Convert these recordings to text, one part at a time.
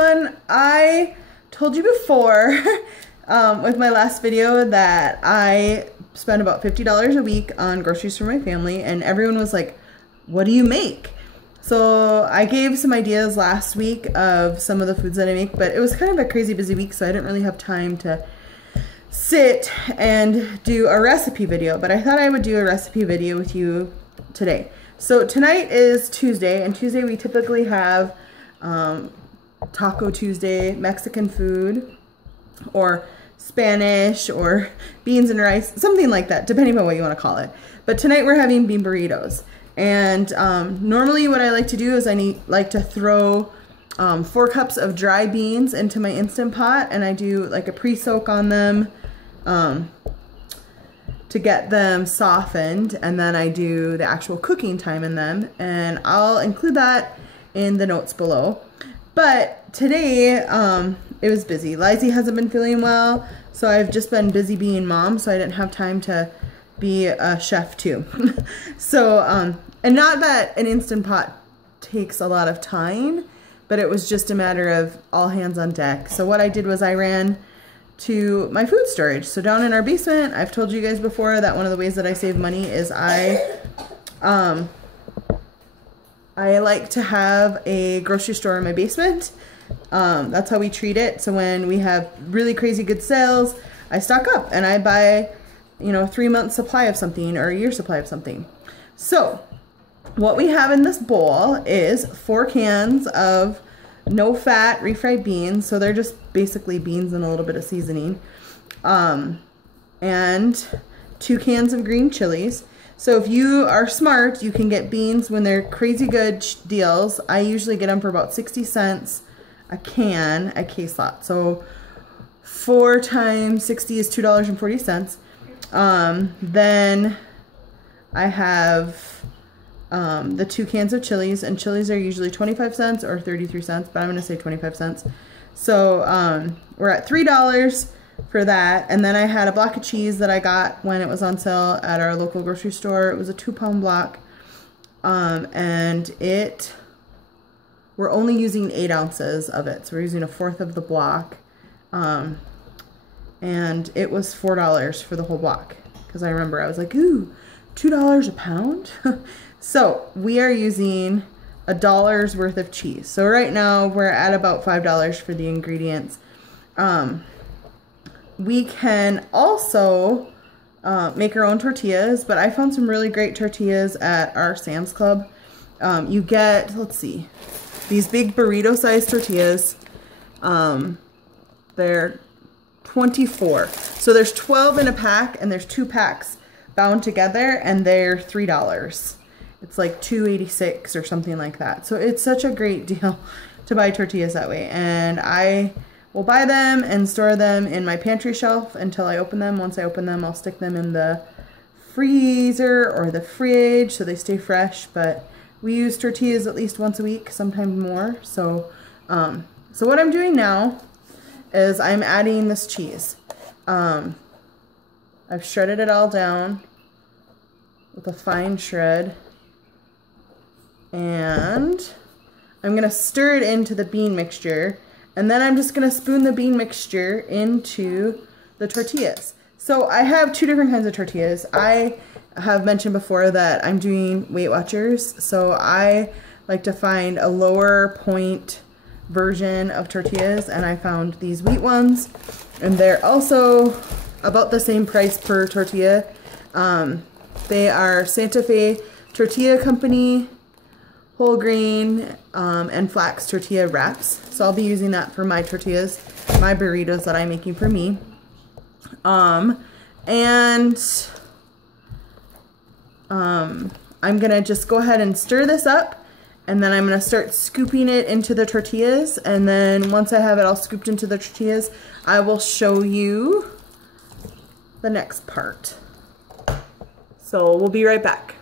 everyone. I told you before with my last video that I spend about $50 a week on groceries for my family, and everyone was like, what do you make? So I gave some ideas last week of some of the foods that I make, but it was kind of a crazy busy week, so I didn't really have time to sit and do a recipe video, but I thought I would do a recipe video with you today. So tonight is Tuesday, and Tuesday we typically have Taco Tuesday, Mexican food, or Spanish, or beans and rice, something like that, depending on what you want to call it. But tonight we're having bean burritos. And normally what I like to do is like to throw 4 cups of dry beans into my Instant Pot, and I do like a pre-soak on them to get them softened, and then I do the actual cooking time in them, and I'll include that in the notes below. But today it was busy. Lizzie hasn't been feeling well, so I've just been busy being mom, so I didn't have time to be a chef too. So and not that an Instant Pot takes a lot of time, but it was just a matter of all hands on deck. So what I did was I ran to my food storage. So down in our basement, I've told you guys before that one of the ways that I save money is I like to have a grocery store in my basement. That's how we treat it. So when we have really crazy good sales, I stock up and I buy, you know, 3 months supply of something or a year supply of something. So what we have in this bowl is 4 cans of no-fat refried beans. So they're just basically beans and a little bit of seasoning. And 2 cans of green chilies. So if you are smart, you can get beans when they're crazy good deals. I usually get them for about 60 cents a can at Case Lot. So 4 times 60 is $2.40. Then I have the 2 cans of chilies, and chilies are usually 25 cents or 33 cents, but I'm going to say 25 cents. So we're at $3 for that. And then I had a block of cheese that I got when it was on sale at our local grocery store. It was a 2-pound block, and we're only using 8 ounces of it, so we're using 1/4 of the block, and it was $4 for the whole block, because I remember I was like, ooh, $2 a pound. So we are using $1 worth of cheese. So right now we're at about $5 for the ingredients. We can also make our own tortillas, but I found some really great tortillas at our Sam's Club. You get, let's see, these big burrito sized tortillas. They're 24. So there's 12 in a pack, and there's 2 packs bound together, and they're $3. It's like $2.86 or something like that. So it's such a great deal to buy tortillas that way. And I will buy them and store them in my pantry shelf until I open them. Once I open them, I'll stick them in the freezer or the fridge so they stay fresh. But we use tortillas at least once a week, sometimes more. So, so what I'm doing now is I'm adding this cheese. I've shredded it all down with a fine shred, and I'm gonna stir it into the bean mixture, and then I'm just gonna spoon the bean mixture into the tortillas. So I have 2 different kinds of tortillas. I have mentioned before that I'm doing Weight Watchers, so I like to find a lower point version of tortillas, and I found these wheat ones, and they're also about the same price per tortilla. They are Santa Fe Tortilla Company whole grain and flax tortilla wraps. So I'll be using that for my tortillas, my burritos that I'm making for me. I'm gonna just go ahead and stir this up, and then I'm gonna start scooping it into the tortillas, and then once I have it all scooped into the tortillas, I will show you the next part. So we'll be right back.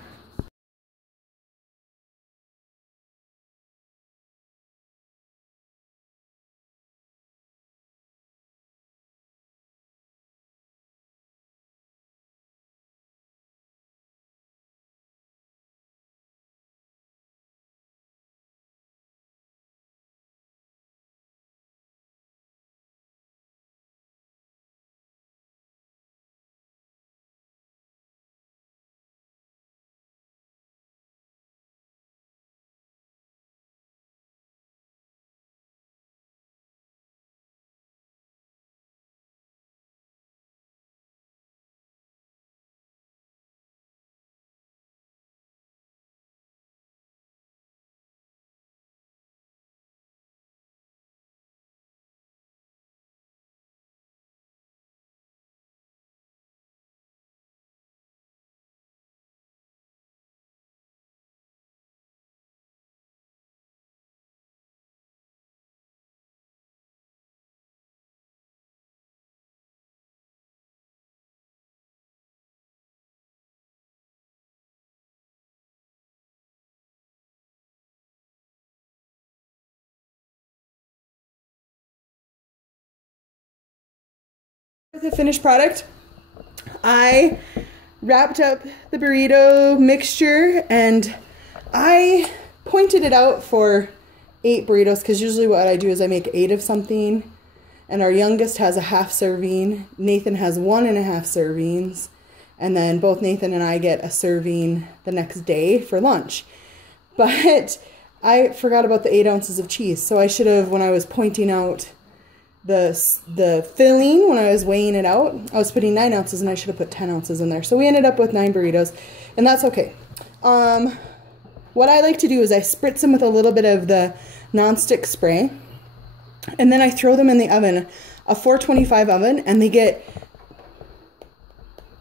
The finished product, I wrapped up the burrito mixture and I pointed it out for 8 burritos because usually what I do is I make 8 of something, and our youngest has a half serving, Nathan has 1.5 servings, and then both Nathan and I get a serving the next day for lunch. But I forgot about the 8 ounces of cheese, so I should have, when I was pointing out the filling, when I was weighing it out, I was putting 9 ounces and I should have put 10 ounces in there. So we ended up with 9 burritos, and that's okay. What I like to do is I spritz them with a little bit of the nonstick spray, and then I throw them in the oven, a 425 oven, and they get,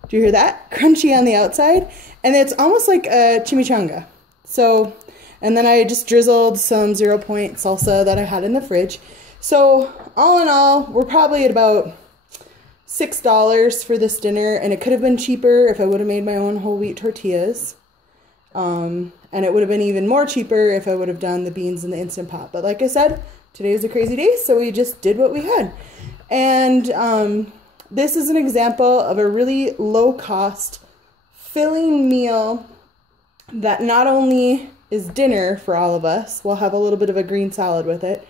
do you hear that? Crunchy on the outside, and it's almost like a chimichanga. So, and then I just drizzled some 0 point salsa that I had in the fridge. So all in all, we're probably at about $6 for this dinner, and it could have been cheaper if I would have made my own whole wheat tortillas. And it would have been even more cheaper if I would have done the beans in the Instant Pot. But like I said, today is a crazy day, so we just did what we had. And this is an example of a really low-cost filling meal that not only is dinner for all of us, we'll have a little bit of a green salad with it,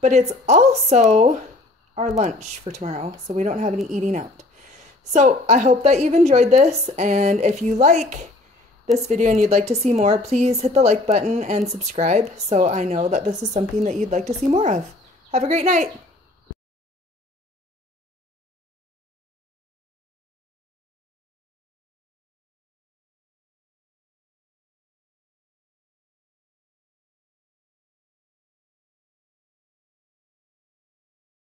but it's also our lunch for tomorrow, so we don't have any eating out. So I hope that you've enjoyed this, and if you like this video and you'd like to see more, please hit the like button and subscribe so I know that this is something that you'd like to see more of. Have a great night.